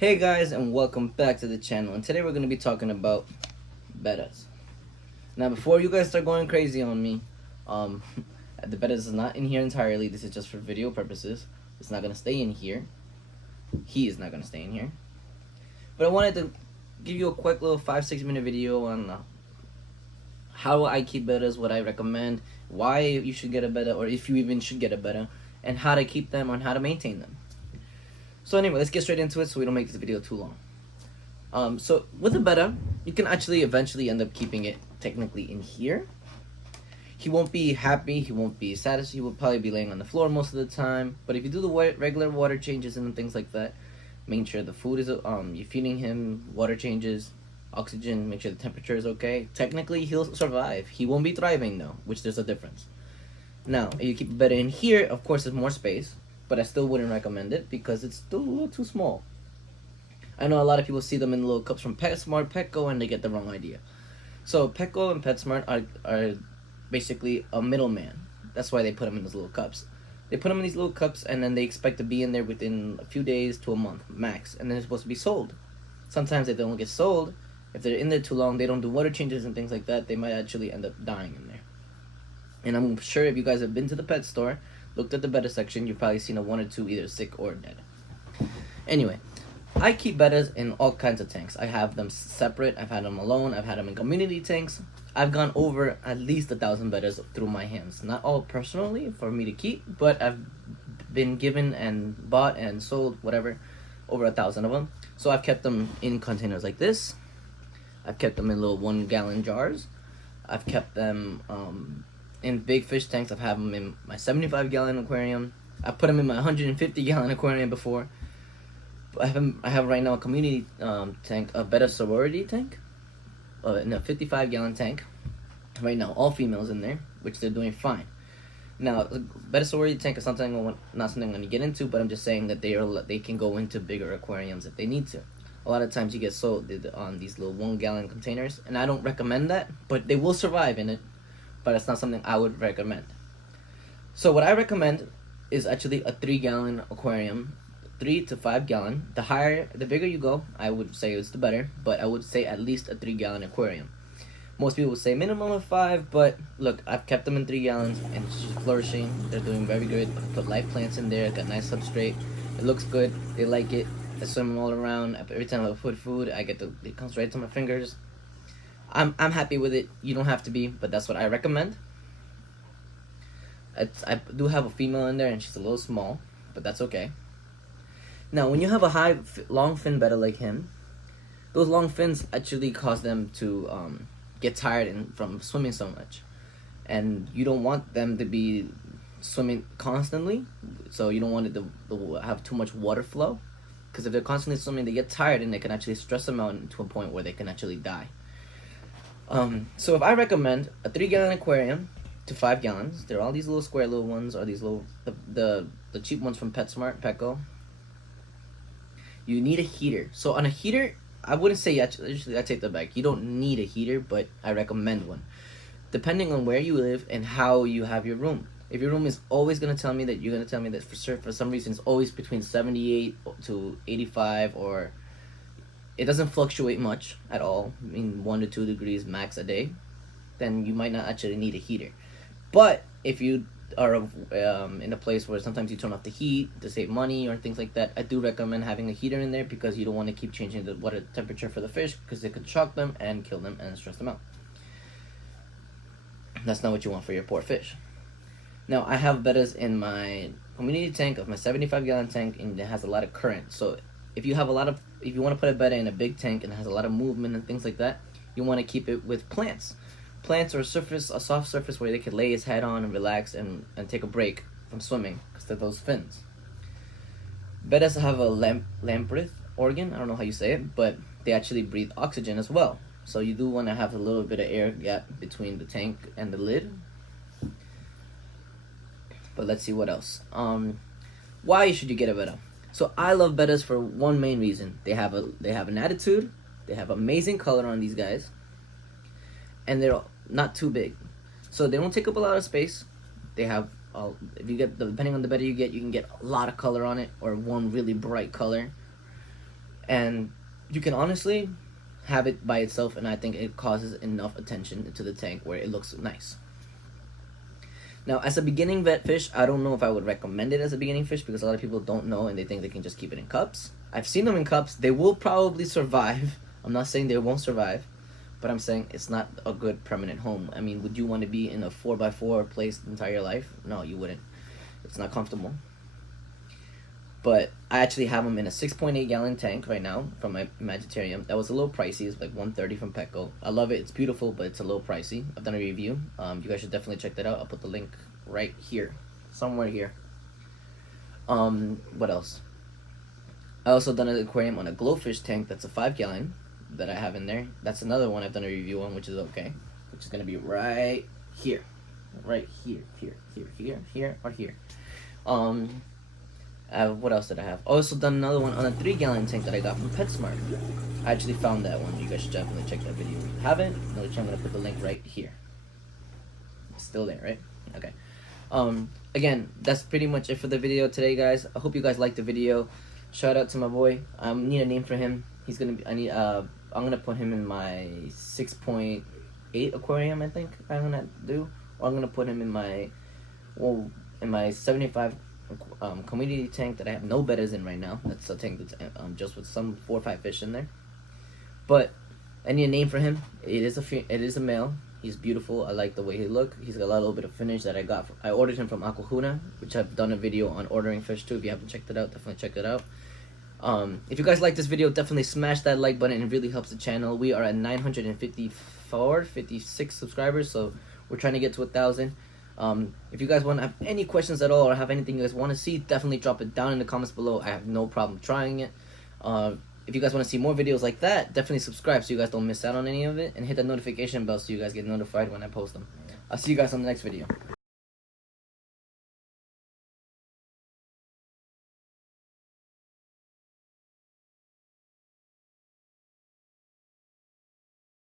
Hey guys, and welcome back to the channel, and today we're going to be talking about bettas. Now before you guys start going crazy on me, um, the bettas is not in here entirely. This is just for video purposes. It's not going to stay in here. He is not going to stay in here. But I wanted to give you a quick little 5-6 minute video on how I keep bettas, what I recommend, why you should get a betta, or if you even should get a betta, and how to keep them and how to maintain them. So anyway, let's get straight into it so we don't make this video too long. So with a betta, you can actually eventually end up keeping it technically in here. He won't be happy, he won't be satisfied, he will probably be laying on the floor most of the time. But if you do the regular water changes and things like that, make sure the food is, you're feeding him, water changes, oxygen, make sure the temperature is okay. Technically, he'll survive. He won't be thriving though, which there's a difference. Now, if you keep a betta in here, of course there's more space, but I still wouldn't recommend it because it's still a little too small. I know a lot of people see them in little cups from PetSmart, Petco, and they get the wrong idea. So Petco and PetSmart are basically a middleman. That's why they put them in those little cups. They put them in these little cups and then they expect to be in there within a few days to a month max, and then they're supposed to be sold. Sometimes if they don't get sold, if they're in there too long, they don't do water changes and things like that, they might actually end up dying in there. And I'm sure if you guys have been to the pet store, looked at the betta section, you've probably seen a one or two either sick or dead. Anyway, I keep bettas in all kinds of tanks. I have them separate, I've had them alone, I've had them in community tanks. I've gone over at least 1,000 bettas through my hands. Not all personally for me to keep, but I've been given and bought and sold, whatever, over 1,000 of them. So I've kept them in containers like this. I've kept them in little 1-gallon jars. I've kept them in big fish tanks. I've had them in my 75-gallon aquarium. I put them in my 150-gallon aquarium before. I have right now a community tank, a betta sorority tank, in a 55-gallon tank. Right now, all females in there, which they're doing fine. Now, the betta sorority tank is not something I'm going to get into, but I'm just saying that they can go into bigger aquariums if they need to. A lot of times you get sold on these little 1-gallon containers, and I don't recommend that, but they will survive in it. But it's not something I would recommend. So what I recommend is actually a 3-gallon aquarium, 3 to 5 gallon. The bigger you go, I would say it's the better, but I would say at least a 3-gallon aquarium. Most people would say minimum of 5, but look, I've kept them in 3 gallons and it's just flourishing. They're doing very good. I put live plants in there, got nice substrate. It looks good. They like it. I swim them all around. Every time I put food, it comes right to my fingers. I'm happy with it. You don't have to be, but that's what I recommend. I do have a female in there, and she's a little small, but that's okay. Now, when you have a long fin betta like him, those long fins actually cause them to get tired from swimming so much, and you don't want them to be swimming constantly. So you don't want it to have too much water flow, because if they're constantly swimming, they get tired, and they can actually stress them out to a point where they can actually die. So if I recommend a 3-gallon aquarium to 5 gallons, they're all these little square little ones, or these little the cheap ones from PetSmart, Petco. You need a heater. So on a heater, I wouldn't say usually I take that back. You don't need a heater, but I recommend one, depending on where you live and how you have your room. If your room is always gonna tell me that for some reason it's always between 78 to 85, or it doesn't fluctuate much at all, I mean 1 to 2 degrees max a day, then you might not actually need a heater. But if you are in a place where sometimes you turn off the heat to save money or things like that, I do recommend having a heater in there, because you don't want to keep changing the water temperature for the fish, because it could shock them and kill them and stress them out. That's not what you want for your poor fish. Now, I have bettas in my community tank of my 75-gallon tank, and it has a lot of current. So if you want to put a betta in a big tank and it has a lot of movement and things like that, you want to keep it with plants. Plants or a soft surface where they could lay his head on and relax and take a break from swimming, because of those fins. Bettas have a lamprey organ, I don't know how you say it, but they actually breathe oxygen as well. So you do want to have a little bit of air gap between the tank and the lid. But let's see what else. Why should you get a betta? So I love bettas for one main reason. They have an attitude. They have amazing color on these guys, and they're not too big, so they don't take up a lot of space. They have if you depending on the betta you get, you can get a lot of color on it, or one really bright color. And you can honestly have it by itself, and I think it causes enough attention to the tank where it looks nice. Now, as a beginning vet fish, I don't know if I would recommend it as a beginning fish, because a lot of people don't know and they think they can just keep it in cups. I've seen them in cups. They will probably survive. I'm not saying they won't survive, but I'm saying it's not a good permanent home. I mean, would you want to be in a 4x4 place the entire life? No, you wouldn't. It's not comfortable. But I actually have them in a 6.8 gallon tank right now from my Imagitarium. That was a little pricey. It's like $130 from Petco. I love it. It's beautiful, but it's a little pricey. I've done a review. You guys should definitely check that out. I'll put the link right here, somewhere here. What else? I also done an aquarium on a glowfish tank that's a 5 gallon that I have in there. That's another one I've done a review on, which is okay. Which is gonna be right here, right here, here, or here. What else did I have? I also done another one on a 3 gallon tank that I got from PetSmart. I actually found that one. You guys should definitely check that video if you haven't. I'm gonna put the link right here. It's still there, right? Okay. Again, that's pretty much it for the video today, guys. I hope you guys liked the video. Shout out to my boy. I need a name for him. He's gonna be. I'm gonna put him in my 6.8 aquarium. I think I'm gonna do. Or I'm gonna put him in my, well, in my 75 community tank that I have no bettas in right now. That's a tank that's just with some 4 or 5 fish in there. But I need a name for him. It is a male. He's beautiful. I like the way he look. He's got a little bit of finish that I ordered him from Aquahuna, which I've done a video on ordering fish too. If you haven't checked it out, definitely check it out. If you guys like this video, definitely smash that like button. It really helps the channel. We are at 56 subscribers, so we're trying to get to 1,000. If you guys want to have any questions at all or have anything you guys want to see, definitely drop it down in the comments below. I have no problem trying it. If you guys want to see more videos like that, definitely subscribe so you guys don't miss out on any of it, and hit that notification bell so you guys get notified when I post them. I'll see you guys on the next video.